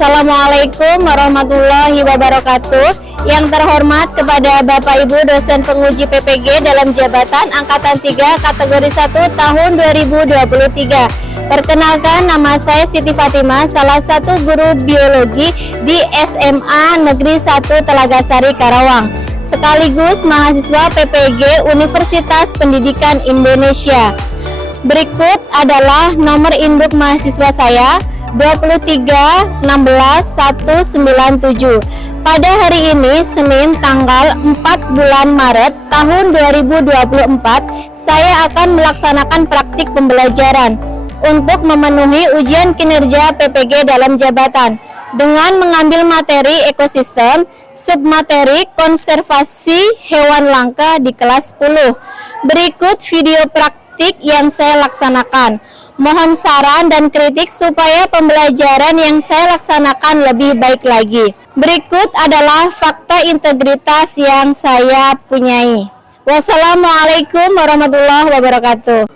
Assalamualaikum warahmatullahi wabarakatuh. Yang terhormat kepada Bapak Ibu dosen penguji PPG dalam jabatan Angkatan 3 kategori 1 tahun 2023. Perkenalkan, nama saya Siti Fatimah, salah satu guru biologi di SMA Negeri 1 Telaga Sari, Karawang, sekaligus mahasiswa PPG Universitas Pendidikan Indonesia. Berikut adalah nomor induk mahasiswa saya 2316197. Pada hari ini, Senin tanggal 4 bulan Maret tahun 2024, saya akan melaksanakan praktik pembelajaran untuk memenuhi ujian kinerja PPG dalam jabatan dengan mengambil materi ekosistem, submateri konservasi hewan langka di kelas 10. Berikut video praktik yang saya laksanakan. Mohon saran dan kritik supaya pembelajaran yang saya laksanakan lebih baik lagi. Berikut adalah fakta integritas yang saya punyai. Wassalamualaikum warahmatullahi wabarakatuh.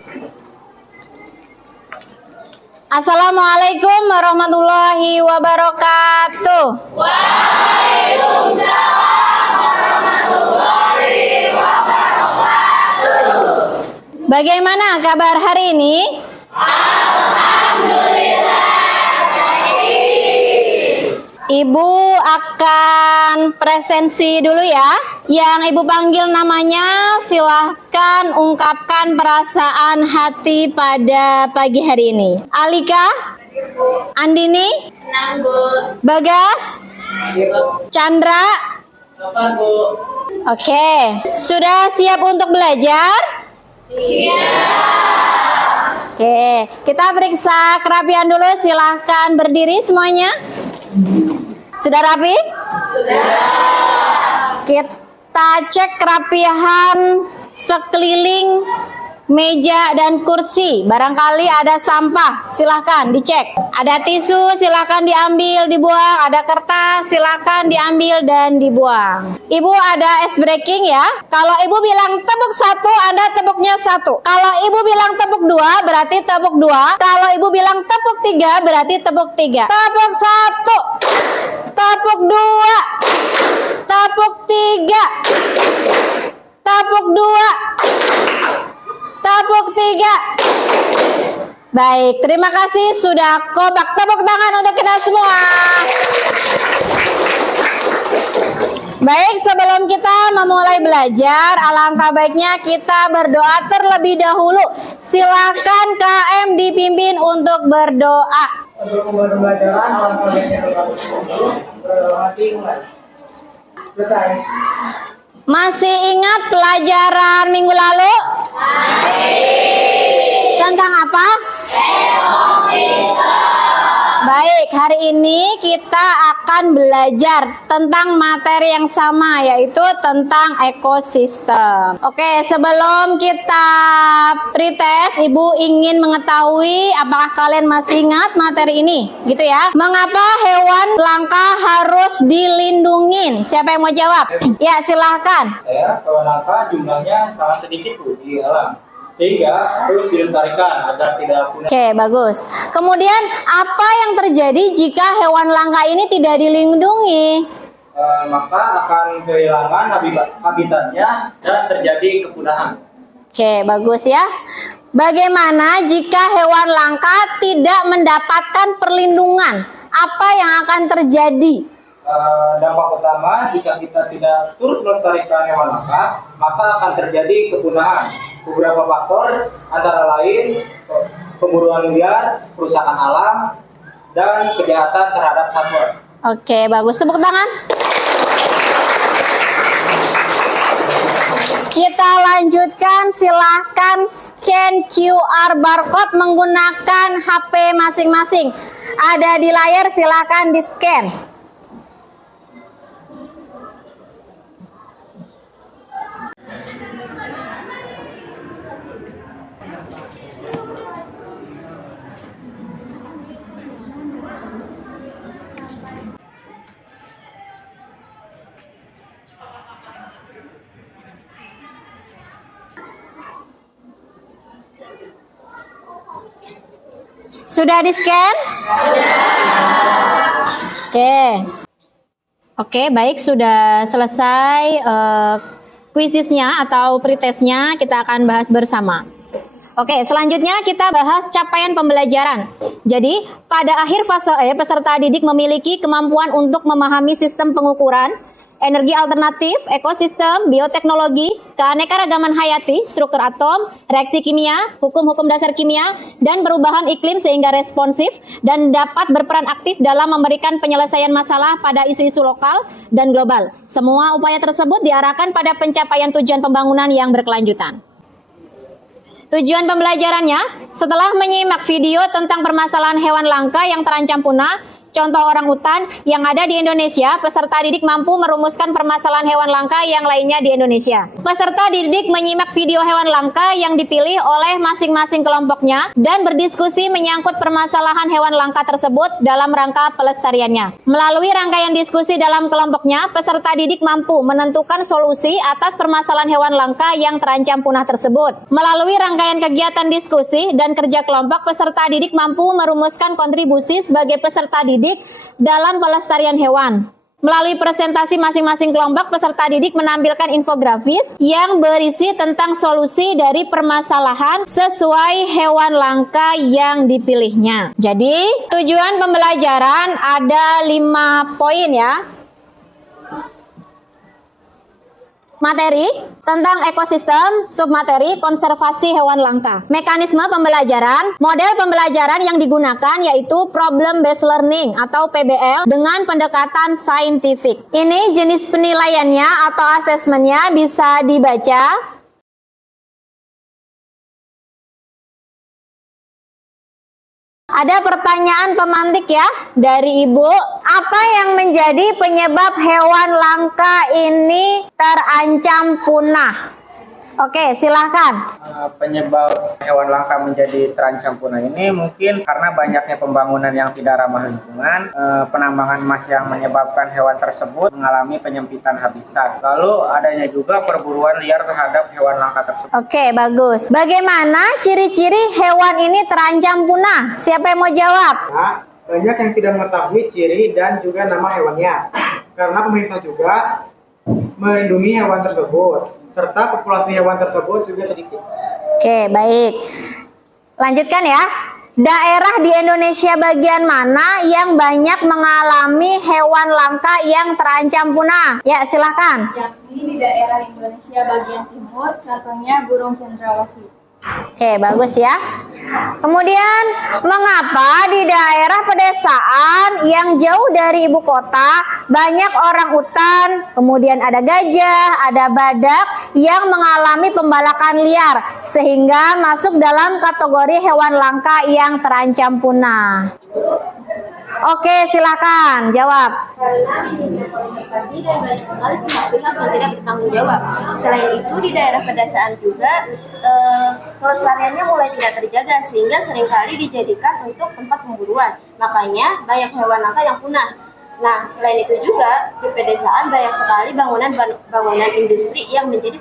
Assalamualaikum warahmatullahi wabarakatuh. Waalaikumsalam warahmatullahi wabarakatuh. Bagaimana kabar hari ini? Alhamdulillah. Ibu akan presensi dulu ya. Yang Ibu panggil namanya, silahkan ungkapkan perasaan hati pada pagi hari ini. Alika? Andini? Senang, Bu. Bagas? Chandra? Bu. Oke, sudah siap untuk belajar? Siap. Oke, kita periksa kerapian dulu. Silahkan berdiri semuanya. Sudah rapi? Sudah. Kita cek kerapihan sekeliling meja dan kursi. Barangkali ada sampah, silahkan dicek. Ada tisu, silahkan diambil, dibuang. Ada kertas, silahkan diambil dan dibuang. Ibu ada ice breaking ya. Kalau ibu bilang tepuk 1, Anda tepuknya 1. Kalau ibu bilang tepuk 2, berarti tepuk 2. Kalau ibu bilang tepuk 3, berarti tepuk 3. Tepuk 1, tepuk 2, tepuk 3, tepuk 2, tepuk 3. Baik, terima kasih sudah kompak. Tepuk tangan untuk kita semua. Baik, sebelum kita memulai belajar, alangkah baiknya kita berdoa terlebih dahulu. Silakan KM dipimpin untuk berdoa. Sebelum pembelajaran, alangkah baiknya berdoa dimulai. Selesai. Masih ingat pelajaran minggu lalu? Masih. Tentang apa? Ekosistem. Baik, hari ini kita akan belajar tentang materi yang sama, yaitu tentang ekosistem. Oke, sebelum kita pretest, Ibu ingin mengetahui apakah kalian masih ingat materi ini, gitu ya? Mengapa hewan langka harus dilindungin? Siapa yang mau jawab? Ya, silahkan. Hewan langka jumlahnya sangat sedikit, Bu, di alam, sehingga harus dilestarikan agar tidak punah. Oke, bagus. Kemudian apa yang terjadi jika hewan langka ini tidak dilindungi? Maka akan kehilangan habitatnya dan terjadi kepunahan. Oke, bagus ya. Bagaimana jika hewan langka tidak mendapatkan perlindungan? Apa yang akan terjadi? Dampak pertama, jika kita tidak turut melestarikan hewan langka, maka akan terjadi kepunahan. Beberapa faktor antara lain pemburuan liar, kerusakan alam, dan kejahatan terhadap satwa. Oke, bagus. Tepuk tangan. Kita lanjutkan, silahkan scan QR barcode menggunakan HP masing-masing. Ada di layar, silahkan di-scan. Sudah di-scan? Sudah. Oke, baik, sudah selesai kuisisnya atau pretestnya, kita akan bahas bersama. Oke, selanjutnya kita bahas capaian pembelajaran. Jadi, pada akhir fase E, peserta didik memiliki kemampuan untuk memahami sistem pengukuran, energi alternatif, ekosistem, bioteknologi, keanekaragaman hayati, struktur atom, reaksi kimia, hukum-hukum dasar kimia, dan perubahan iklim sehingga responsif dan dapat berperan aktif dalam memberikan penyelesaian masalah pada isu-isu lokal dan global. Semua upaya tersebut diarahkan pada pencapaian tujuan pembangunan yang berkelanjutan. Tujuan pembelajarannya, setelah menyimak video tentang permasalahan hewan langka yang terancam punah, contoh orang hutan yang ada di Indonesia, peserta didik mampu merumuskan permasalahan hewan langka yang lainnya di Indonesia. Peserta didik menyimak video hewan langka yang dipilih oleh masing-masing kelompoknya dan berdiskusi menyangkut permasalahan hewan langka tersebut dalam rangka pelestariannya. Melalui rangkaian diskusi dalam kelompoknya, peserta didik mampu menentukan solusi atas permasalahan hewan langka yang terancam punah tersebut. Melalui rangkaian kegiatan diskusi dan kerja kelompok, peserta didik mampu merumuskan kontribusi sebagai peserta didik dalam pelestarian hewan. Melalui presentasi masing-masing kelompok, peserta didik menampilkan infografis yang berisi tentang solusi dari permasalahan sesuai hewan langka yang dipilihnya. Jadi, tujuan pembelajaran ada 5 poin ya. Materi tentang ekosistem, submateri, konservasi hewan langka. Mekanisme pembelajaran, model pembelajaran yang digunakan yaitu problem based learning atau PBL dengan pendekatan saintifik. Ini jenis penilaiannya atau asesmennya bisa dibaca. Ada pertanyaan pemantik ya dari Ibu. Apa yang menjadi penyebab hewan langka ini terancam punah? Oke, silahkan. Penyebab hewan langka menjadi terancam punah ini mungkin karena banyaknya pembangunan yang tidak ramah lingkungan, penambangan emas yang menyebabkan hewan tersebut mengalami penyempitan habitat. Lalu adanya juga perburuan liar terhadap hewan langka tersebut. Oke, bagus. Bagaimana ciri-ciri hewan ini terancam punah? Siapa yang mau jawab? Nah, banyak yang tidak mengetahui ciri dan juga nama hewannya. Karena pemerintah juga melindungi hewan tersebut, serta populasi hewan tersebut juga sedikit. Oke, baik. Lanjutkan ya. Daerah di Indonesia bagian mana yang banyak mengalami hewan langka yang terancam punah? Ya, silahkan. Yakni di daerah Indonesia bagian timur, contohnya burung cendrawasih. Oke, bagus ya. Kemudian, mengapa di daerah pedesaan yang jauh dari ibu kota banyak orang hutan, kemudian ada gajah, ada badak yang mengalami pembalakan liar sehingga masuk dalam kategori hewan langka yang terancam punah? Oke, silakan jawab. Karena minimnya konservasi dan banyak sekali pihak-pihak yang tidak bertanggung jawab. Selain itu di daerah pedesaan juga kelestariannya mulai tidak terjaga sehingga seringkali dijadikan untuk tempat pemburuan. Makanya banyak hewan langka yang punah. Nah, selain itu juga di pedesaan banyak sekali bangunan industri yang menjadi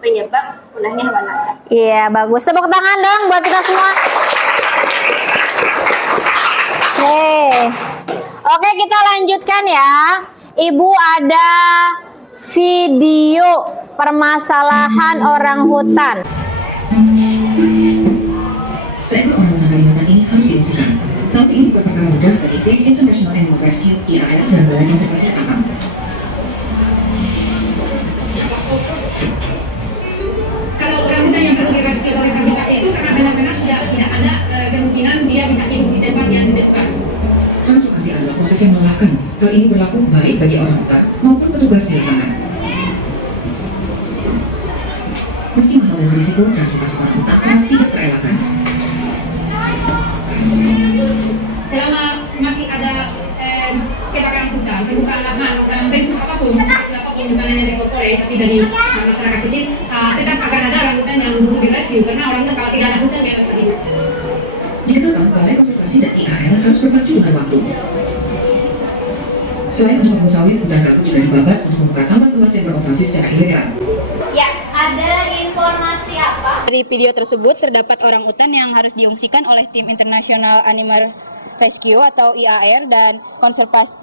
penyebab punahnya hewan langka. Iya, bagus. Tepuk tangan dong buat kita semua. Oke, kita lanjutkan ya. Ibu, ada video permasalahan orang hutan. Seekor orang hutan Kalimantan ini harus diungsikan. Tapi ini bukan perkara mudah bagi tim International Animal Rescue IAR dan Balai Konservasi Alam. Kalau orangutan yang perlu direscue oleh konservasi itu karena benar-benar sudah tidak ada kemungkinan dia bisa hidup di tempat yang dekat. Translokasi adalah proses yang melelahkan. Hal ini berlaku baik bagi orang hutan maupun petugas di lapangan. Meski mahal dan berisiko, translokasi orang hutan akan tidak terelakkan. Selama masih ada kebakaran hutan, pembukaan lahan, bentuk apapun bukan hanya dari korporat tapi dari masyarakat kecil, tetap akan ada orangutan yang butuh direscue karena orangutan kalau tidak ada hutan dia bisa hidup. Diharapkan Balai Konservasi dan IAR harus berpacu dengan waktu. Selain untuk membangun sawit, hutan gambut juga dibabat untuk membuka tambang luas yang beroperasi secara ilegal. Ya, ada informasi apa? Dari video tersebut terdapat orang utan yang harus diungsikan oleh tim International Animal Rescue atau IAR dan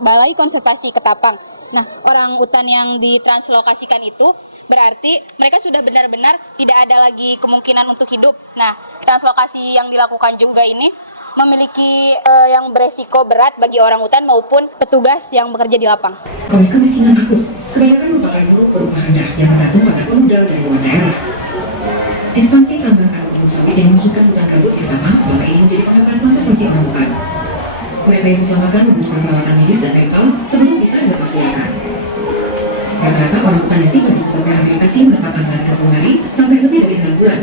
Balai Konservasi Ketapang. Nah, orang utan yang ditranslokasikan itu berarti mereka sudah benar-benar tidak ada lagi kemungkinan untuk hidup. Nah, translokasi yang dilakukan juga ini memiliki yang beresiko berat bagi orang utan maupun petugas yang bekerja di lapang. Oleh kemiskinan akut, kebanyakan merupakan buruh berupa rendah yang tergantung pada pemodal dari luar daerah. Ekspansi tambang atau kelapa sawit yang menunjukkan hutan gambut pertama selama ini menjadi harapan konservasi orang utan. Mereka yang diselamatkan membutuhkan perawatan medis dan mental sebelum bisa dilepasliarkan. Rata-rata orang utan yang tiba di pusat rehabilitasi menetap antara 30 hari sampai lebih dari 6 bulan.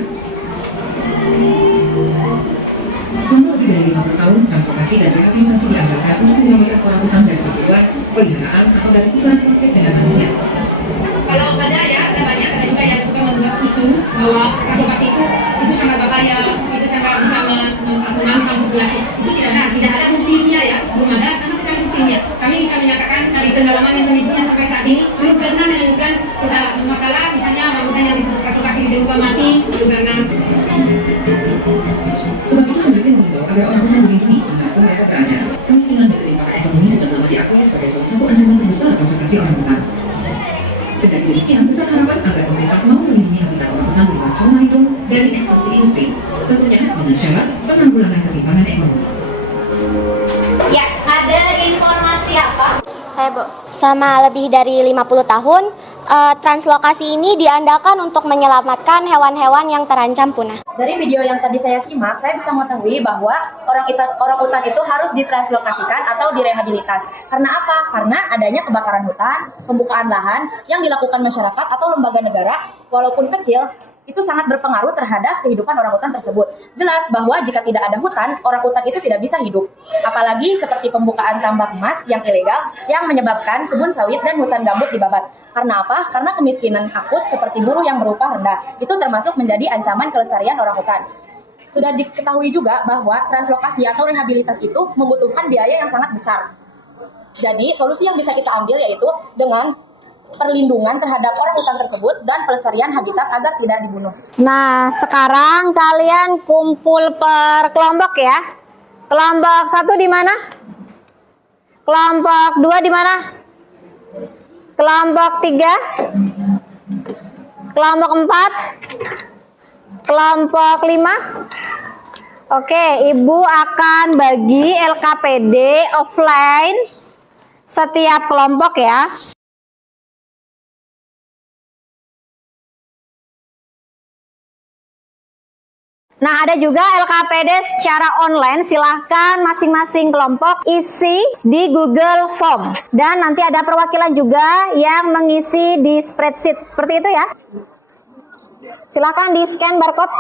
Selama lebih dari 50 tahun, translokasi dan rehabilitasi dianggarkan untuk menyelamatkan orang utan dari perburuan, peliharaan, atau dari pusaran konflik dengan manusia. Kalau ada banyak juga yang suka membuat isu bahwa translokasi itu sangat berbahaya, itu sangat bisa mengancam populasi. Itu tidak ada buktinya ya, belum ada sama sekali buktinya. Kami bisa menyatakan dari pendalaman yang menimbulkan sampai saat ini belum pernah menemukan masalah misalnya orang yang translokasi ditemukan mati, belum pernah. Sebab itu mereka mengimbau agar orang utan dilindungi dimanapun mereka berada. Kemiskinan dan ketimpangan ekonomi sudah lama diakui sebagai salah satu ancaman terbesar konservasi orang utan. Kendati demikian, besar harapan agar pemerintah mau melindungi habitat orang utan di luar zona lindung dari ekspansi industri, tentunya dengan syarat penanggulangan ketimpangan ekonomi. Ya, ada informasi apa? Saya, Bu. Selama lebih dari 50 tahun, translokasi ini diandalkan untuk menyelamatkan hewan-hewan yang terancam punah. Dari video yang tadi saya simak, saya bisa mengetahui bahwa orang utan itu harus ditranslokasikan atau direhabilitas. Karena apa? Karena adanya kebakaran hutan, pembukaan lahan yang dilakukan masyarakat atau lembaga negara, walaupun kecil, itu sangat berpengaruh terhadap kehidupan orang utan tersebut. Jelas bahwa jika tidak ada hutan, orang utan itu tidak bisa hidup. Apalagi seperti pembukaan tambang emas yang ilegal yang menyebabkan kebun sawit dan hutan gambut dibabat. Karena apa? Karena kemiskinan akut seperti buruh yang berupa rendah. Itu termasuk menjadi ancaman kelestarian orang utan. Sudah diketahui juga bahwa translokasi atau rehabilitas itu membutuhkan biaya yang sangat besar. Jadi, solusi yang bisa kita ambil yaitu dengan perlindungan terhadap orang hutan tersebut dan pelestarian habitat agar tidak dibunuh. Nah, sekarang kalian kumpul per kelompok ya. Kelompok 1 di mana? Kelompok 2 di mana? Kelompok 3? Kelompok 4? Kelompok 5? Oke, Ibu akan bagi LKPD offline setiap kelompok ya. Nah, ada juga LKPD secara online, silahkan masing-masing kelompok isi di Google Form. Dan nanti ada perwakilan juga yang mengisi di spreadsheet. Seperti itu ya. Silahkan di-scan barcode.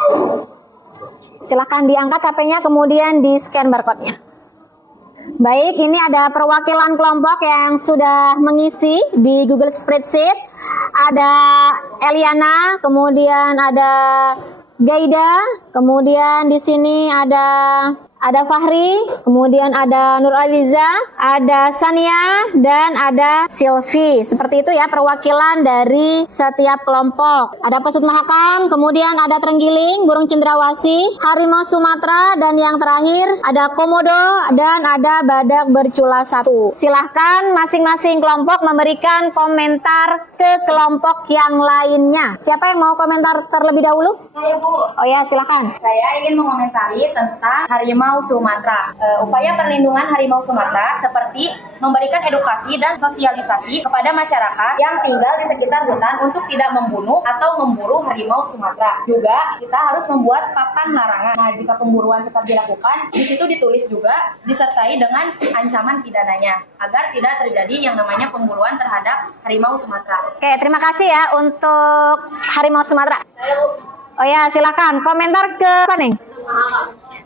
Silahkan diangkat HP-nya, kemudian di-scan barcode-nya. Baik, ini ada perwakilan kelompok yang sudah mengisi di Google Spreadsheet. Ada Eliana, kemudian ada Gaida, kemudian di sini ada Fahri, kemudian ada Nur Aliza, ada Sania, dan ada Silvi. Seperti itu ya perwakilan dari setiap kelompok. Ada Pesut Mahakam, kemudian ada Trenggiling, burung cendrawasih, harimau Sumatera, dan yang terakhir ada Komodo dan ada badak bercula 1. Silahkan masing-masing kelompok memberikan komentar ke kelompok yang lainnya. Siapa yang mau komentar terlebih dahulu? Saya, Bu. Oh ya, silahkan. Saya ingin mengomentari tentang harimau Sumatera. Upaya perlindungan harimau Sumatera seperti memberikan edukasi dan sosialisasi kepada masyarakat yang tinggal di sekitar hutan untuk tidak membunuh atau memburu harimau Sumatera. Juga kita harus membuat papan larangan. Nah, jika pemburuan tetap dilakukan, di situ ditulis juga disertai dengan ancaman pidananya agar tidak terjadi yang namanya pemburuan terhadap harimau Sumatera. Oke, terima kasih ya untuk harimau Sumatera. Oh ya, silakan komentar ke apa nih?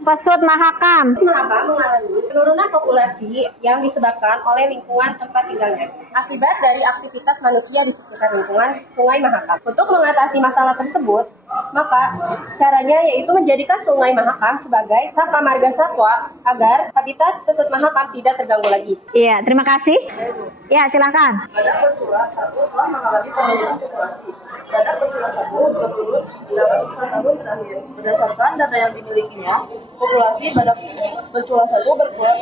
Pesut Mahakam. Mahakam mengalami penurunan populasi yang disebabkan oleh lingkungan tempat tinggalnya akibat dari aktivitas manusia di sekitar lingkungan Sungai Mahakam. Untuk mengatasi masalah tersebut, Maka caranya yaitu menjadikan Sungai Mahakam sebagai Saka Marga Satwa agar habitat Pesut Mahakam tidak terganggu lagi. Iya, terima kasih. Ya, silakan. Badak bercula satu telah mengalami penurunan populasi. Badak bercula satu berturut dalam 5 tahun terakhir. Berdasarkan data yang dimilikinya, populasi badak bercula satu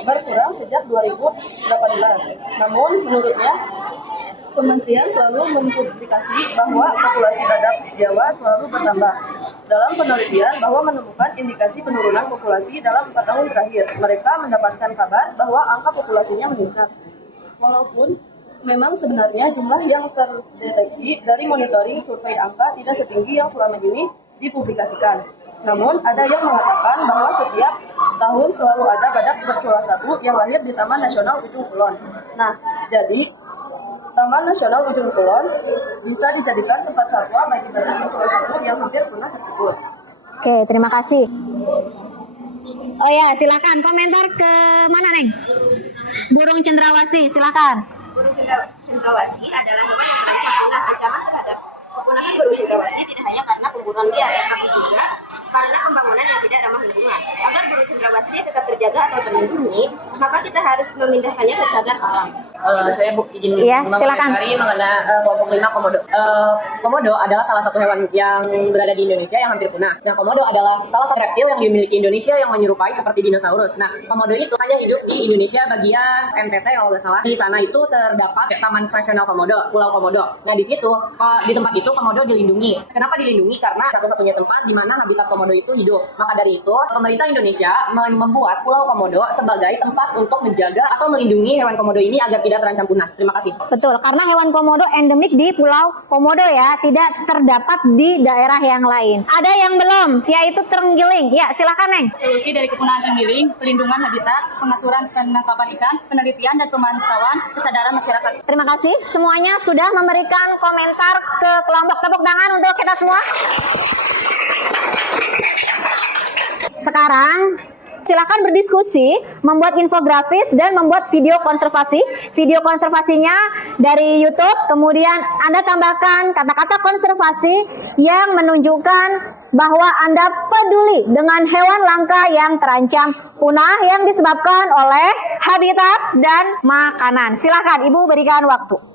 berkurang sejak 2018. Namun, menurutnya, Kementerian selalu mempublikasi bahwa populasi badak Jawa selalu bertambah. Dalam penelitian bahwa menemukan indikasi penurunan populasi dalam 4 tahun terakhir, mereka mendapatkan kabar bahwa angka populasinya meningkat. Walaupun memang sebenarnya jumlah yang terdeteksi dari monitoring survei angka tidak setinggi yang selama ini dipublikasikan. Namun, ada yang mengatakan bahwa setiap tahun selalu ada badak bercula satu yang lahir di Taman Nasional Ujung Kulon. Nah, jadi Taman Nasional Ujung Kulon bisa dijadikan tempat satwa bagi badak bercula satu yang hampir punah tersebut. Oke, terima kasih. Oh ya, silakan komentar ke mana, Neng? Burung cendrawasih, silakan. Burung cendrawasih adalah hewan yang terancam punah. Ancaman terhadap kepunahan burung cendrawasih tidak hanya karena pemburuan liar, tapi juga karena pembangunan yang tidak ramah lingkungan. Agar burung cendrawasih tetap terjaga atau terlindungi, maka kita harus memindahkannya ke cagar alam. Saya izin Iya, silakan. mengomentari mengenai kelompok 5 komodo. Komodo adalah salah satu hewan yang berada di Indonesia yang hampir punah. Nah, komodo adalah salah satu reptil yang dimiliki Indonesia yang menyerupai seperti dinosaurus. Nah, komodo itu hanya hidup di Indonesia bagian NTT kalau nggak salah. Di sana itu terdapat Taman Nasional Komodo, Pulau Komodo. Nah, di situ di tempat itu komodo dilindungi. Kenapa dilindungi? Karena satu-satunya tempat di mana habitat komodo itu hidup. Maka dari itu, pemerintah Indonesia membuat Pulau Komodo sebagai tempat untuk menjaga atau melindungi hewan komodo ini agar tidak terancam punah. Terima kasih. Betul, karena hewan komodo endemik di Pulau Komodo ya, tidak terdapat di daerah yang lain. Ada yang belum, yaitu terenggiling. Ya, silakan, Neng. Solusi dari kepunahan terenggiling, pelindungan habitat, pengaturan penangkapan ikan, penelitian dan pemantauan kesadaran masyarakat. Terima kasih. Semuanya sudah memberikan komentar ke kelompok. Tepuk tangan untuk kita semua. Sekarang silakan berdiskusi, membuat infografis dan membuat video konservasi. Video konservasinya dari YouTube, kemudian Anda tambahkan kata-kata konservasi yang menunjukkan bahwa Anda peduli dengan hewan langka yang terancam punah yang disebabkan oleh habitat dan makanan. Silakan Ibu berikan waktu.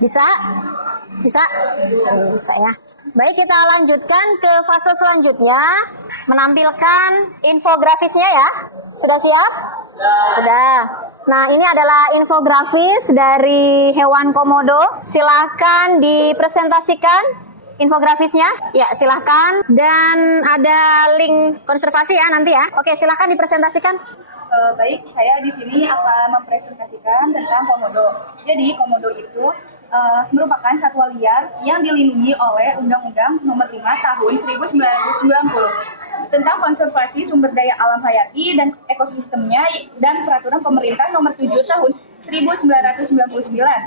Bisa? Bisa? Bisa ya. Baik, kita lanjutkan ke fase selanjutnya. Menampilkan infografisnya ya. Sudah siap? Sudah. Nah, ini adalah infografis dari hewan komodo. Silahkan dipresentasikan infografisnya. Ya, silahkan. Dan ada link konservasi ya nanti ya. Oke, silahkan dipresentasikan. Baik, saya di sini akan mempresentasikan tentang komodo. Jadi, komodo itu merupakan satwa liar yang dilindungi oleh Undang-Undang Nomor 5 Tahun 1990 tentang konservasi sumber daya alam hayati dan ekosistemnya dan Peraturan Pemerintah Nomor 7 Tahun 1999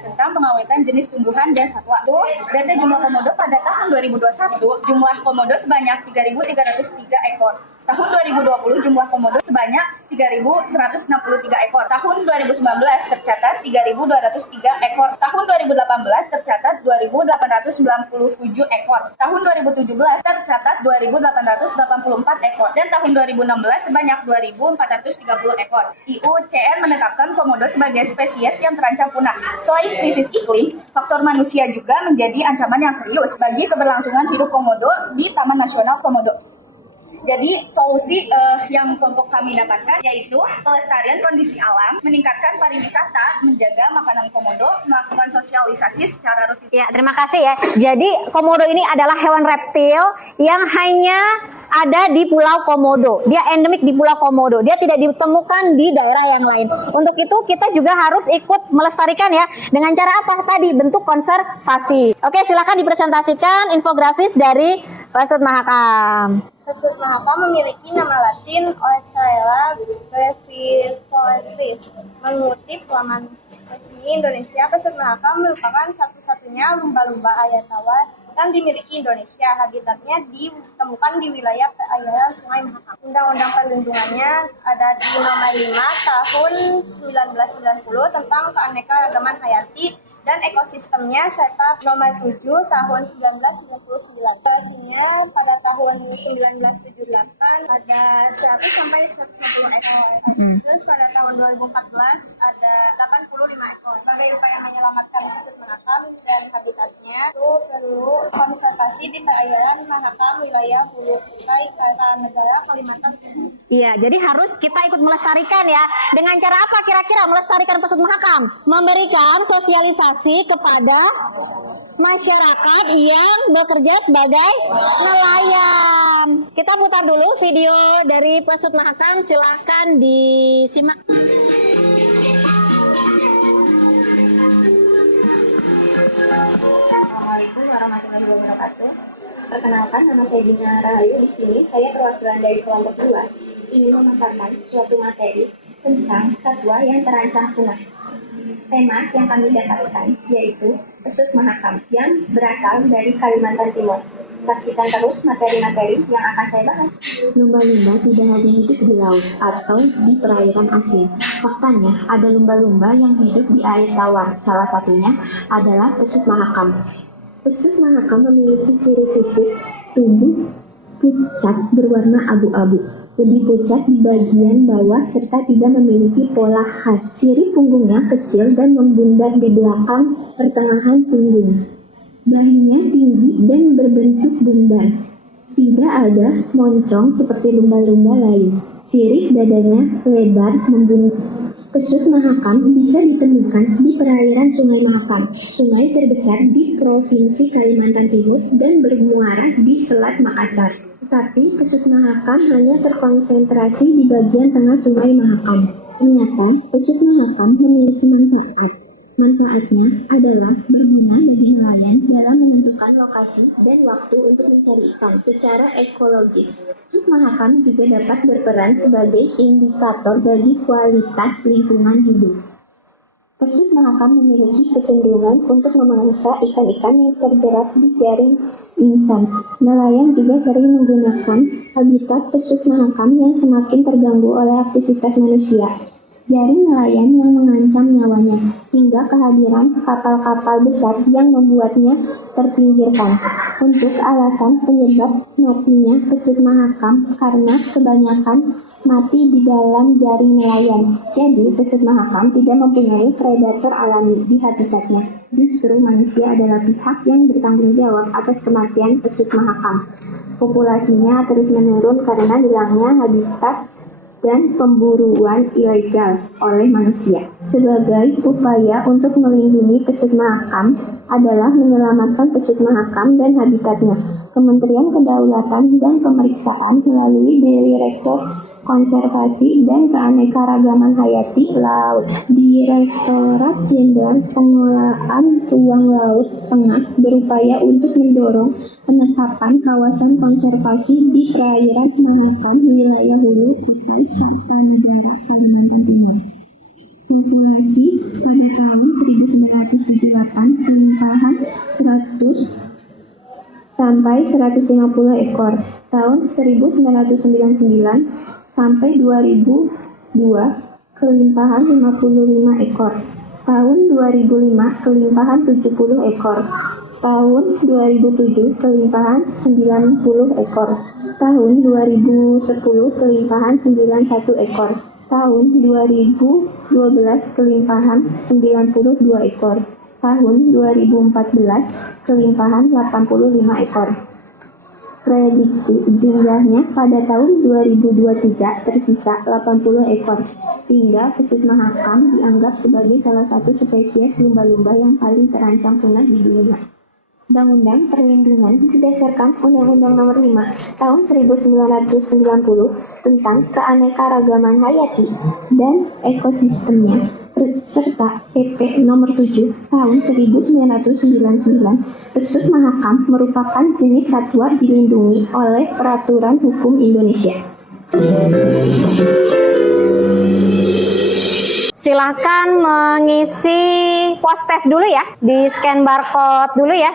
tentang pengawetan jenis tumbuhan dan satwa. Data jumlah komodo pada tahun 2021, jumlah komodo sebanyak 3.303 ekor. Tahun 2020 jumlah komodo sebanyak 3.163 ekor. Tahun 2019 tercatat 3.203 ekor. Tahun 2018 tercatat 2.897 ekor. Tahun 2017 tercatat 2.884 ekor. Dan tahun 2016 sebanyak 2.430 ekor. IUCN menetapkan komodo sebagai spesies yang terancam punah. Selain krisis iklim, faktor manusia juga menjadi ancaman yang serius bagi keberlangsungan hidup komodo di Taman Nasional Komodo. Jadi solusi yang kelompok kami dapatkan yaitu pelestarian kondisi alam, meningkatkan pariwisata, menjaga makanan komodo, melakukan sosialisasi secara rutin. Ya, terima kasih ya. Jadi komodo ini adalah hewan reptil yang hanya ada di Pulau Komodo. Dia endemik di Pulau Komodo. Dia tidak ditemukan di daerah yang lain. Untuk itu kita juga harus ikut melestarikan ya. Dengan cara apa tadi? Bentuk konservasi. Oke, silakan dipresentasikan infografis dari Pesut Mahakam. Pesut Mahakam memiliki nama latin Oechaella brevifortis. Mengutip laman resmi Indonesia, Pesut Mahakam merupakan satu-satunya lumba-lumba air tawar yang dimiliki Indonesia. Habitatnya ditemukan di wilayah perairan Sungai Mahakam. Undang-undang perlindungannya ada di Nomor 5 Tahun 1990 tentang keanekaragaman hayati dan ekosistemnya, serta Nomor 7 Tahun 1999. Durasinya pada tahun 1978 ada 100 sampai 150 ekor. Terus pada tahun 2014 ada 85 ekor. Sebagai upaya menyelamatkan pesut mahakam dan habitatnya, itu perlu konservasi di perairan Mahakam wilayah Hulu Kutai Kartanegara, Kalimantan Timur. Iya, jadi harus kita ikut melestarikan ya. Dengan cara apa kira-kira melestarikan pesut mahakam? Memberikan sosialisasi kepada masyarakat yang bekerja sebagai nelayan. Kita putar dulu video dari pesut mahakam, silahkan disimak. Assalamualaikum warahmatullahi wabarakatuh. Perkenalkan, nama saya Dina Rahayu. Di sini saya perwakilan dari kelompok 2 ingin memaparkan suatu materi tentang satwa yang terancam punah. Tema yang kami dapatkan yaitu pesut mahakam yang berasal dari Kalimantan Timur. Saksikan terus materi-materi yang akan saya bahas. Lumba-lumba tidak hanya hidup di laut atau di perairan asin. Faktanya, ada lumba-lumba yang hidup di air tawar. Salah satunya adalah pesut mahakam. Pesut mahakam memiliki ciri fisik tubuh pucat berwarna abu-abu, lebih pucat di bagian bawah serta tidak memiliki pola khas. Sirip punggungnya kecil dan membundar di belakang pertengahan punggung. Dahinya tinggi dan berbentuk bundar. Tidak ada moncong seperti lumba-lumba lain. Sirip dadanya lebar membungkuk. Pesut mahakam bisa ditemukan di perairan Sungai Mahakam, sungai terbesar di Provinsi Kalimantan Timur dan bermuara di Selat Makassar. Tetapi pesut mahakam hanya terkonsentrasi di bagian tengah Sungai Mahakam. Ternyata pesut mahakam memiliki manfaat. Manfaatnya adalah berguna bagi nelayan dalam menentukan lokasi dan waktu untuk mencari ikan secara ekologis. Pesut mahakam juga dapat berperan sebagai indikator bagi kualitas lingkungan hidup. Pesut mahakam memiliki kecenderungan untuk memangsa ikan-ikan yang terjerat di jaring insan. Nelayan juga sering menggunakan habitat pesut mahakam yang semakin terganggu oleh aktivitas manusia. Jaring nelayan yang mengancam nyawanya, hingga kehadiran kapal-kapal besar yang membuatnya terpinggirkan. Untuk alasan penyebab matinya pesut mahakam karena kebanyakan mati di dalam jaring nelayan. Jadi pesut mahakam tidak mempunyai predator alami di habitatnya. Justru manusia adalah pihak yang bertanggung jawab atas kematian pesut mahakam. Populasinya terus menurun karena hilangnya habitat dan pemburuan ilegal oleh manusia. Sebagai upaya untuk melindungi pesut mahakam adalah menyelamatkan pesut mahakam dan habitatnya. Kementerian Kedaulatan dan Pemeriksaan melalui Direktorat Konservasi dan Keanekaragaman Hayati Laut, Direktorat Jenderal Pengelolaan Ruang Laut Tengah berupaya untuk mendorong penetapan kawasan konservasi di perairan Mahakam wilayah Hulu Kutai Kartanegara, Kalimantan Timur. Populasi pada tahun 1978 kelimpahan 100 sampai 150 ekor. Tahun 1999 sampai 2002 kelimpahan 55 ekor. Tahun 2005 kelimpahan 70 ekor. Tahun 2007 kelimpahan 90 ekor. Tahun 2010 kelimpahan 91 ekor. Tahun 2012 kelimpahan 92 ekor. Tahun 2014 kelimpahan 85 ekor. Prediksi jumlahnya pada tahun 2023 tersisa 80 ekor, sehingga pesut mahakam dianggap sebagai salah satu spesies lumba-lumba yang paling terancam punah di dunia. Undang-Undang Perlindungan berdasarkan Undang-Undang Nomor 5 Tahun 1990 tentang Keanekaragaman Hayati dan Ekosistemnya serta PP Nomor 7 Tahun 1999, pesut mahakam merupakan jenis satwa dilindungi oleh Peraturan Hukum Indonesia. Silahkan mengisi pos tes dulu ya, di scan barcode dulu ya.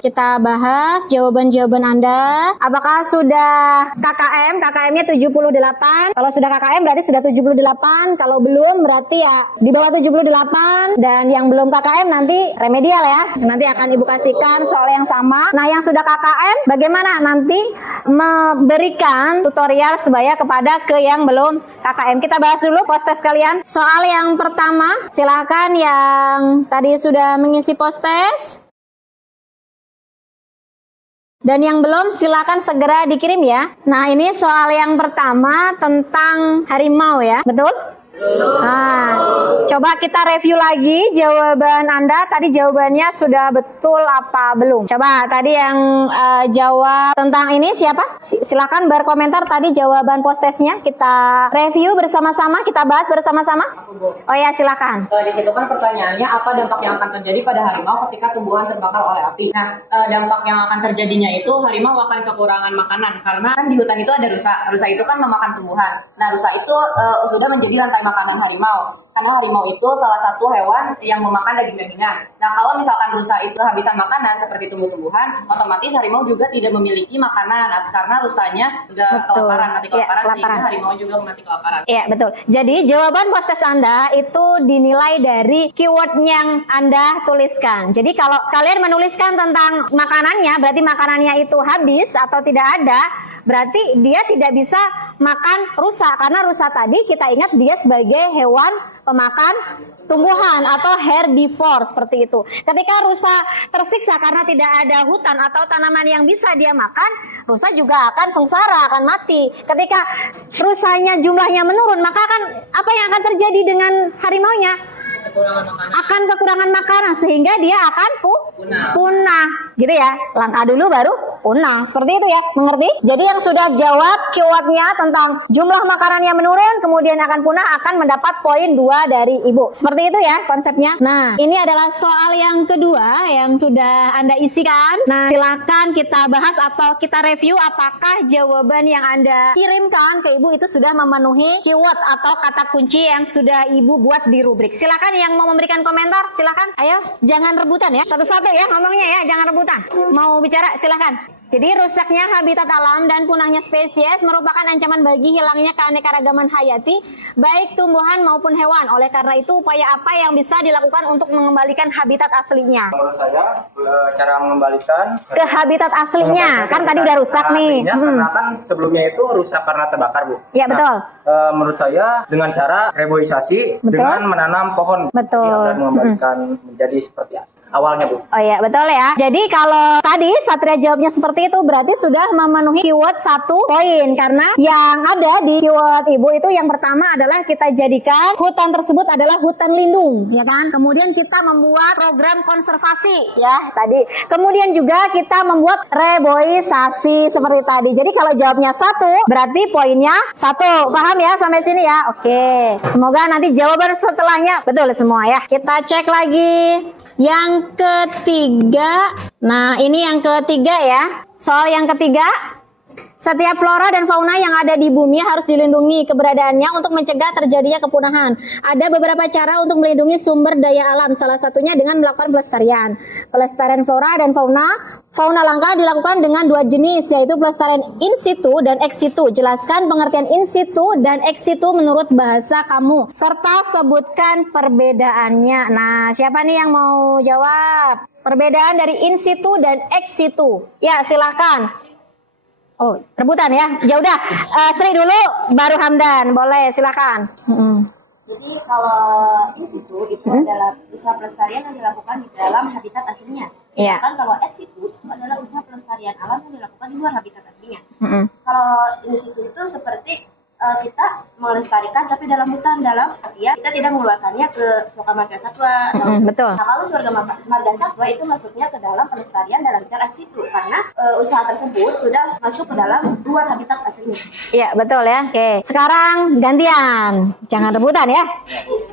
Kita bahas jawaban-jawaban Anda. Apakah sudah KKM? KKM-nya 78. Kalau sudah KKM berarti sudah 78. Kalau belum berarti ya di bawah 78. Dan yang belum KKM nanti remedial ya. Nanti akan Ibu kasihkan soal yang sama. Nah, yang sudah KKM bagaimana? Nanti memberikan tutorial sebaya kepada ke yang belum KKM. Kita bahas dulu post-test kalian. Soal yang pertama, silakan yang tadi sudah mengisi post-test. Dan yang belum silakan segera dikirim ya. Nah, ini soal yang pertama tentang harimau ya. Betul? Nah, coba kita review lagi jawaban Anda. Tadi jawabannya sudah betul apa belum? Coba tadi yang jawab tentang ini siapa? Silakan berkomentar tadi jawaban post-testnya. Kita review bersama-sama, kita bahas bersama-sama. Oh ya, silakan. Di situ kan pertanyaannya apa dampak yang akan terjadi pada harimau ketika tumbuhan terbakar oleh api. Nah, dampak yang akan terjadinya itu harimau akan kekurangan makanan karena kan di hutan itu ada rusa. Rusa itu kan memakan tumbuhan. Nah, rusa itu sudah menjadi rantai makanan harimau. Karena harimau itu salah satu hewan yang memakan daging-dagingan. Nah, kalau misalkan rusa itu habisan makanan seperti tumbuh-tumbuhan, otomatis harimau juga tidak memiliki makanan karena rusanya udah kelaparan, mati kelaparan, sehingga harimau juga mati kelaparan. Iya, betul. Jadi jawaban post-test Anda itu dinilai dari keyword yang Anda tuliskan. Jadi kalau kalian menuliskan tentang makanannya, berarti makanannya itu habis atau tidak ada, berarti dia tidak bisa makan rusa. Karena rusa tadi kita ingat dia sebagai hewan pemakan tumbuhan atau herbivore seperti itu. Ketika rusa tersiksa karena tidak ada hutan atau tanaman yang bisa dia makan, rusa juga akan sengsara, akan mati. Ketika rusanya jumlahnya menurun, maka apa yang akan terjadi dengan harimaunya? Akan kekurangan makanan sehingga dia akan punah gitu ya. Langkah dulu baru punah, seperti itu ya, mengerti? Jadi yang sudah jawab keywordnya tentang jumlah makanan yang menurun kemudian akan punah akan mendapat poin 2 dari Ibu. Seperti itu ya konsepnya. Nah, ini adalah soal yang kedua yang sudah Anda isikan. Nah, silakan kita bahas atau kita review apakah jawaban yang Anda kirimkan ke Ibu itu sudah memenuhi keyword atau kata kunci yang sudah Ibu buat di rubrik. Silakan yang mau memberikan komentar, silakan. Ayo, jangan rebutan ya. Satu-satu ya ngomongnya ya, jangan rebutan. Mau bicara, silakan. Jadi rusaknya habitat alam dan punahnya spesies merupakan ancaman bagi hilangnya keanekaragaman hayati baik tumbuhan maupun hewan. Oleh karena itu, upaya apa yang bisa dilakukan untuk mengembalikan habitat aslinya? Menurut saya, cara mengembalikan ke habitat aslinya, kan tadi udah rusak nih. Karena kan sebelumnya itu rusak karena terbakar, Bu. Ya, betul. Menurut saya dengan cara reboisasi dengan menanam pohon. Betul. Dan mengembalikan menjadi seperti awalnya, Bu. Oh iya, betul ya. Jadi kalau tadi Satria jawabnya seperti itu berarti sudah memenuhi keyword 1 poin. Karena yang ada di keyword Ibu itu yang pertama adalah kita jadikan hutan tersebut adalah hutan lindung, ya kan? Kemudian kita membuat program konservasi ya tadi. Kemudian juga kita membuat reboisasi seperti tadi. Jadi kalau jawabnya 1 berarti poinnya 1. Paham ya sampai sini ya? Oke. Semoga nanti jawaban setelahnya betul semua ya. Kita cek lagi. Yang ketiga, nah ini yang ketiga ya. Soal yang ketiga, setiap flora dan fauna yang ada di bumi harus dilindungi keberadaannya untuk mencegah terjadinya kepunahan. Ada beberapa cara untuk melindungi sumber daya alam, salah satunya dengan melakukan pelestarian. Pelestarian flora dan fauna. Fauna langka dilakukan dengan 2 jenis, yaitu pelestarian in situ dan ex situ. Jelaskan pengertian in situ dan ex situ menurut bahasa kamu, serta sebutkan perbedaannya. Nah, siapa nih yang mau jawab? Perbedaan dari in situ dan ex situ. Ya, silakan. Oh, rebutan ya. Ya udah, Sri dulu, baru Hamdan. Boleh, silakan. Jadi kalau in situ itu adalah usaha pelestarian yang dilakukan di dalam habitat aslinya. Iya. Sedangkan kalau ex situ itu adalah usaha pelestarian alam yang dilakukan di luar habitat aslinya. Kalau in situ itu seperti kita melestarikan tapi dalam hutan, dalam artian kita tidak mengeluarkannya ke surga marga satwa. Betul. Nah, kalau surga marga satwa itu masuknya ke dalam pelestarian dalam habitat ex situ karena usaha tersebut sudah masuk ke dalam luar habitat aslinya. Iya, betul ya. Oke, sekarang gantian. Jangan rebutan ya.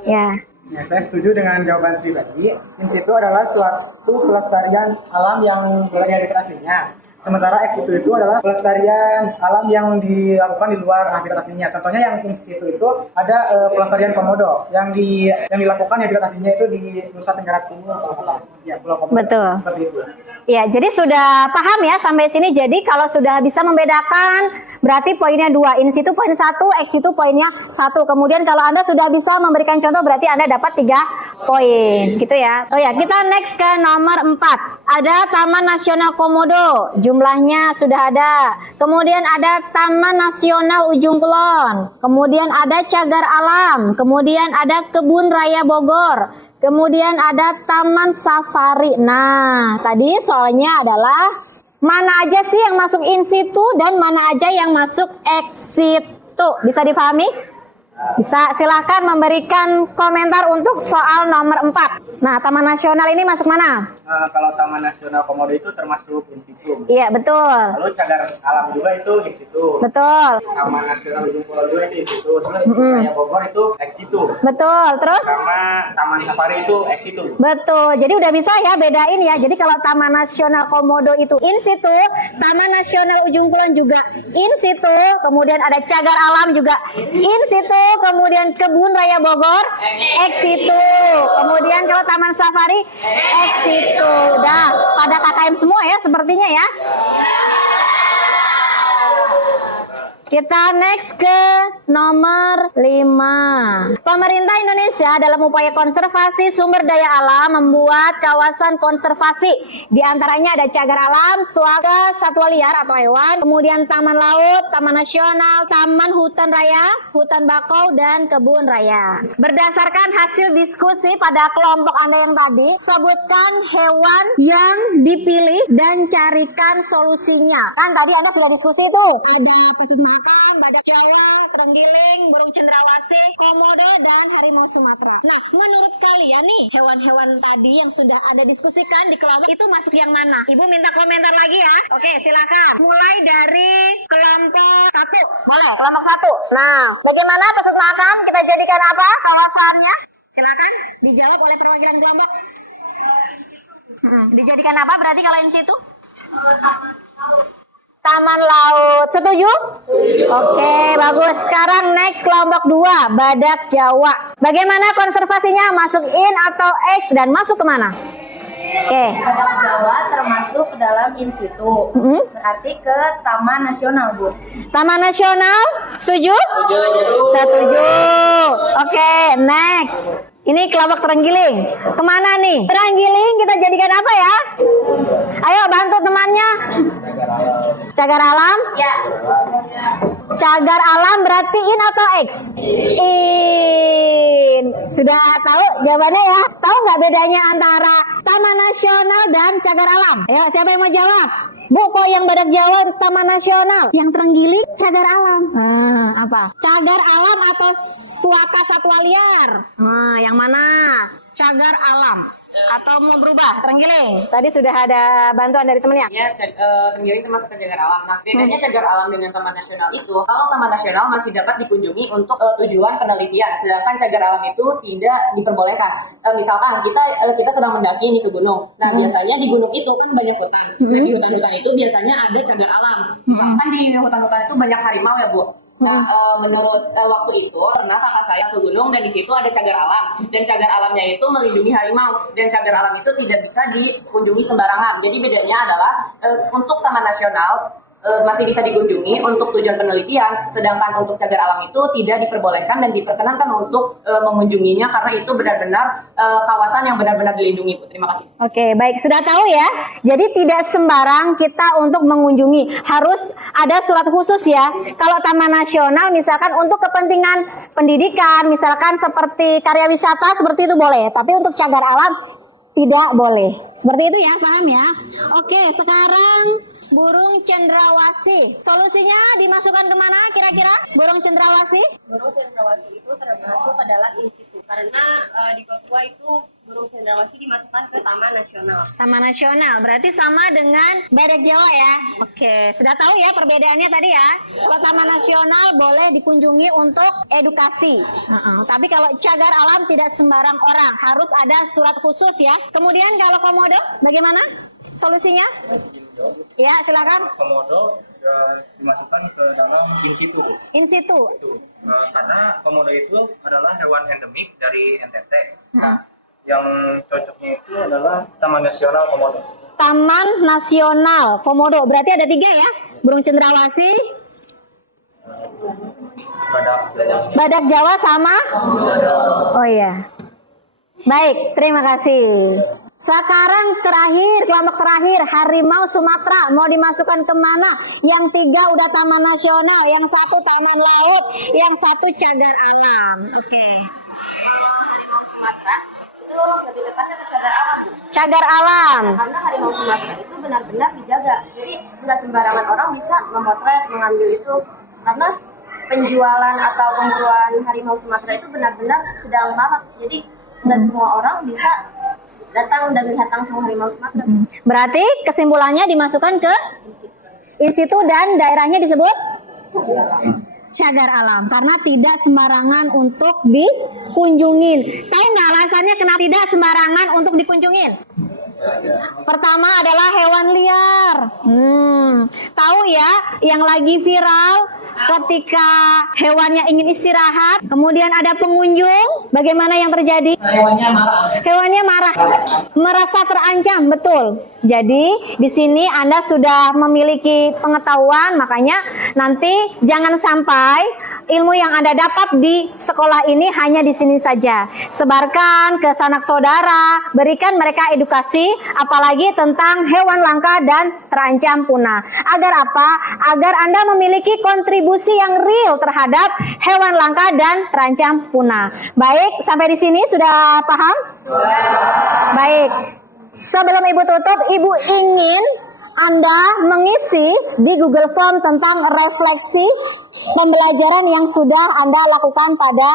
Ya. Ya, saya setuju dengan jawaban Sri tadi. In situ adalah suatu pelestarian alam yang mulai dari aslinya. Sementara ex situ itu adalah pelestarian alam yang dilakukan di luar habitat aslinya. Contohnya yang in situ itu ada pelestarian komodo yang dilakukan habitat aslinya itu di Nusa Tenggara Timur kalau nggak salah. Ya, Pulau Komodo. Betul. Seperti itu. Ya, jadi sudah paham ya sampai sini. Jadi kalau sudah bisa membedakan, berarti poinnya 2. In situ poin 1, ex situ poinnya 1. Kemudian kalau Anda sudah bisa memberikan contoh, berarti Anda dapat 3 poin. Gitu ya. Oh ya, kita next ke nomor 4. Ada Taman Nasional Komodo. Jumlahnya sudah ada. Kemudian ada Taman Nasional Ujung Kulon. Kemudian ada Cagar Alam. Kemudian ada Kebun Raya Bogor. Kemudian ada Taman Safari. Nah, tadi soalnya adalah mana aja sih yang masuk in situ dan mana aja yang masuk ex situ. Bisa dipahami? Bisa, silahkan memberikan komentar untuk soal nomor 4. Nah, Taman Nasional ini masuk mana? Kalau Taman Nasional Komodo itu termasuk in situ. Iya, betul. Lalu cagar alam juga itu in situ. Betul. Taman Nasional Ujung Kulon juga itu in situ. Terus Raya Bogor itu ex situ. Betul. Terus? Sama Taman Safari itu ex situ. Betul. Jadi udah bisa ya bedain ya. Jadi kalau Taman Nasional Komodo itu in situ, Taman Nasional Ujung Kulon juga in situ, kemudian ada Cagar Alam juga in situ, kemudian Kebun Raya Bogor ex situ. Kemudian kalau Taman Safari ex situ. Udah pada KKM semua ya sepertinya ya. Kita next ke nomor 5. Pemerintah Indonesia dalam upaya konservasi sumber daya alam membuat kawasan konservasi. Di antaranya ada cagar alam, suaka satwa liar atau hewan, kemudian taman laut, taman nasional, taman hutan raya, hutan bakau, dan kebun raya. Berdasarkan hasil diskusi pada kelompok Anda yang tadi, sebutkan hewan yang dipilih dan carikan solusinya. Kan tadi Anda sudah diskusi itu. Ada pesut makan, badak Jawa, terenggiling, burung cendrawasih, komodo, dan harimau Sumatera. Nah, menurut kalian nih, hewan-hewan tadi yang sudah Anda diskusikan di kelompok itu masuk yang mana? Ibu minta komentar lagi ya. Oke, silakan. Mulai dari kelompok 1. Boleh, kelompok 1. Nah, bagaimana pesut makan? Kita jadikan apa kawasannya? Silakan dijawab oleh perwakilan kelompok. Dijadikan apa berarti kalau in situ? Taman laut. Setuju? Oke, bagus. Sekarang next kelompok 2, badak Jawa. Bagaimana konservasinya? Masuk in atau X dan masuk kemana? Oke. Badak Jawa termasuk ke dalam in situ. Berarti ke Taman Nasional, Bu. Taman Nasional? Setuju? Setuju. Oke, next. Ini kelompok terenggiling. Kemana nih? Terenggiling kita jadikan apa ya? Ayo bantu temannya. Cagar alam? Ya. Cagar alam berarti in atau X? In. Sudah tahu jawabannya ya? Tahu nggak bedanya antara Taman Nasional dan cagar alam? Ayo, siapa yang mau jawab? Bu, kok yang badak Jawa Taman Nasional, yang terenggiling cagar alam. Apa? Cagar alam atau suaka satwa liar? Yang mana? Cagar alam atau mau berubah? Terenggiling. Tadi sudah ada bantuan dari temennya. Ya, terenggiling termasuk ke cagar alam. Nah, bedanya cagar alam dengan taman nasional itu, kalau taman nasional masih dapat dikunjungi untuk tujuan penelitian, sedangkan cagar alam itu tidak diperbolehkan. Misalkan kita sedang mendaki nih ke gunung. Nah, biasanya di gunung itu kan banyak hutan. Nah, di hutan-hutan itu biasanya ada cagar alam. Misalkan di hutan-hutan itu banyak harimau ya, Bu. Nah, menurut waktu itu pernah kakak saya ke gunung dan di situ ada cagar alam, dan cagar alamnya itu melindungi harimau, dan cagar alam itu tidak bisa dikunjungi sembarangan. Jadi bedanya adalah untuk taman nasional masih bisa dikunjungi untuk tujuan penelitian, sedangkan untuk cagar alam itu tidak diperbolehkan dan diperkenankan untuk mengunjunginya karena itu benar-benar kawasan yang benar-benar dilindungi, Bu. Terima kasih. Oke, baik, sudah tahu ya. Jadi tidak sembarang kita untuk mengunjungi, harus ada surat khusus ya. Kalau taman nasional misalkan untuk kepentingan pendidikan, misalkan seperti karya wisata seperti itu boleh, tapi untuk cagar alam tidak boleh. Seperti itu ya, paham ya? Oke, sekarang burung cendrawasih. Solusinya dimasukkan kemana kira-kira? Burung cendrawasih? Burung cendrawasih itu termasuk ke dalam in situ karena di Papua itu burung cendrawasih dimasukkan ke Taman Nasional. Taman Nasional, berarti sama dengan badak Jawa ya? Oke, sudah tahu ya perbedaannya tadi ya? Kalau Taman Nasional boleh dikunjungi untuk edukasi. Tapi kalau cagar alam tidak sembarang orang, harus ada surat khusus ya. Kemudian kalau komodo, bagaimana solusinya? Ya, silakan. Komodo dimasukkan ke dalam in situ. In situ. Karena komodo itu adalah hewan endemik dari NTT. Nah, yang cocoknya itu adalah Taman Nasional Komodo. Taman Nasional Komodo. Berarti ada 3 ya? Burung cendrawasih, badak Jawa sama? Oh iya. Baik, terima kasih. Sekarang terakhir, kelompok terakhir, harimau Sumatera. Mau dimasukkan kemana? Yang 3 udah Taman Nasional, yang 1 Taman Laut, yang 1 Cagar Alam. Oke. Sumatera itu lebih tepatnya ke cagar alam. Cagar Alam. Karena harimau Sumatera itu benar-benar dijaga. Jadi nggak sembarangan orang bisa memotret, mengambil itu. Karena penjualan atau pemburuan harimau Sumatera itu benar-benar sedang marak. Jadi nggak semua orang bisa datang dan lihat langsung harimau Sumatera. Berarti kesimpulannya dimasukkan ke in situ dan daerahnya disebut cagar alam karena tidak sembarangan untuk dikunjungin. Tahu nggak alasannya kenapa tidak sembarangan untuk dikunjungin? Pertama adalah hewan liar. Tahu ya, yang lagi viral ketika hewannya ingin istirahat, kemudian ada pengunjung, bagaimana yang terjadi? Hewannya marah, merasa terancam, betul. Jadi di sini Anda sudah memiliki pengetahuan, makanya nanti jangan sampai ilmu yang Anda dapat di sekolah ini hanya di sini saja. Sebarkan ke sanak saudara, berikan mereka edukasi, apalagi tentang hewan langka dan terancam punah. Agar apa? Agar Anda memiliki kontribusi yang real terhadap hewan langka dan terancam punah. Baik, sampai di sini sudah paham? Baik. Sebelum Ibu tutup, Ibu ingin Anda mengisi di Google Form tentang refleksi pembelajaran yang sudah Anda lakukan pada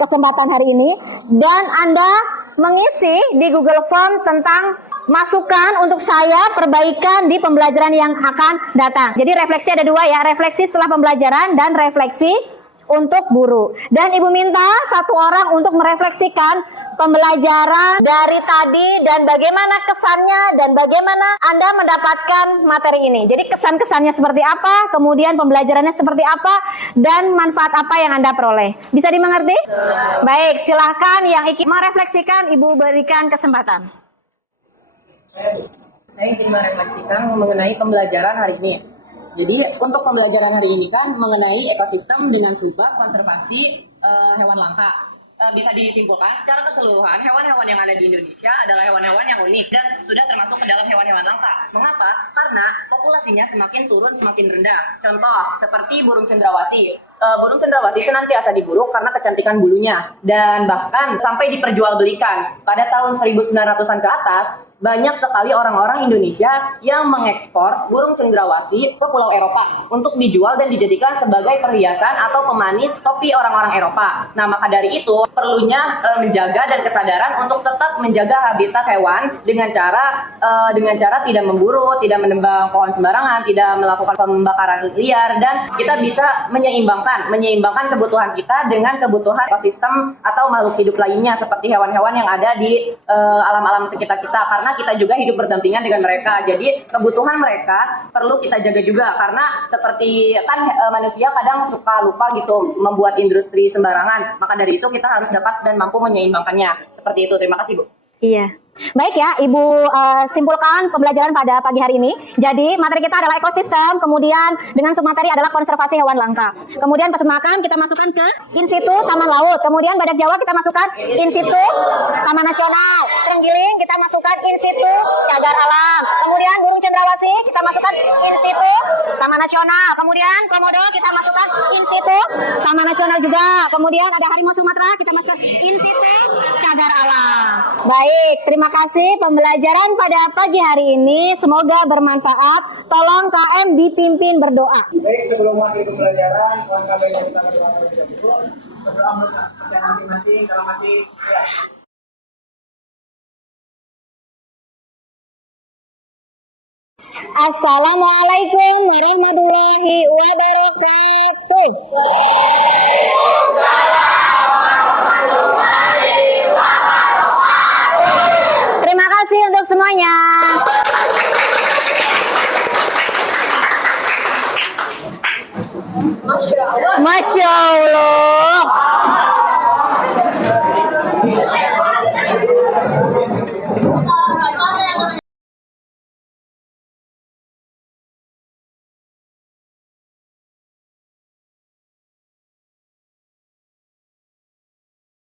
kesempatan hari ini, dan Anda mengisi di Google Form tentang masukan untuk saya perbaikan di pembelajaran yang akan datang. Jadi refleksi ada 2 ya, refleksi setelah pembelajaran dan refleksi untuk guru. Dan Ibu minta 1 orang untuk merefleksikan pembelajaran dari tadi dan bagaimana kesannya dan bagaimana Anda mendapatkan materi ini. Jadi kesan-kesannya seperti apa, kemudian pembelajarannya seperti apa, dan manfaat apa yang Anda peroleh. Bisa dimengerti? Baik, silahkan yang ingin merefleksikan, Ibu berikan kesempatan. Saya ingin merefleksikan mengenai pembelajaran hari ini. Jadi untuk pembelajaran hari ini kan mengenai ekosistem dengan subbab konservasi hewan langka. Bisa disimpulkan secara keseluruhan hewan-hewan yang ada di Indonesia adalah hewan-hewan yang unik dan sudah termasuk ke dalam hewan-hewan langka. Mengapa? Karena populasinya semakin turun semakin rendah. Contoh seperti burung cendrawasih. Burung cendrawasih senantiasa diburu karena kecantikan bulunya dan bahkan sampai diperjualbelikan. Pada tahun 1900-an ke atas banyak sekali orang-orang Indonesia yang mengekspor burung cendrawasih ke Pulau Eropa untuk dijual dan dijadikan sebagai perhiasan atau pemanis topi orang-orang Eropa. Nah, maka dari itu perlunya menjaga dan kesadaran untuk tetap menjaga habitat hewan dengan cara tidak memburu, tidak menebang pohon sembarangan, tidak melakukan pembakaran liar, dan kita bisa menyeimbangkan kebutuhan kita dengan kebutuhan ekosistem atau makhluk hidup lainnya seperti hewan-hewan yang ada di alam-alam sekitar kita, karena kita juga hidup berdampingan dengan mereka. Jadi kebutuhan mereka perlu kita jaga juga, karena seperti kan manusia kadang suka lupa gitu membuat industri sembarangan. Maka dari itu kita harus dapat dan mampu menyeimbangkannya. Seperti itu. Terima kasih, Bu. Iya. Baik ya, Ibu simpulkan pembelajaran pada pagi hari ini. Jadi materi kita adalah ekosistem, kemudian dengan submateri adalah konservasi hewan langka. Kemudian pesan makan kita masukkan ke in situ Taman Laut. Kemudian badak Jawa kita masukkan in situ Taman Nasional. Terenggiling kita masukkan in situ Cagar Alam. Kemudian burung cendrawasih kita masukkan in situ Taman Nasional. Kemudian komodo kita masukkan in situ Taman Nasional juga. Kemudian ada harimau Sumatera kita masukkan in situ Cagar Alam. Baik, terima kasih pembelajaran pada pagi hari ini. Semoga bermanfaat. Tolong KM dipimpin berdoa. Baik, sebelum masuk ke pembelajaran, langkah baiknya kita berdoa terlebih dahulu. Berdoa masing-masing, kalau mati ya. Assalamualaikum warahmatullahi wabarakatuh. Terima kasih untuk semuanya. Masya Allah.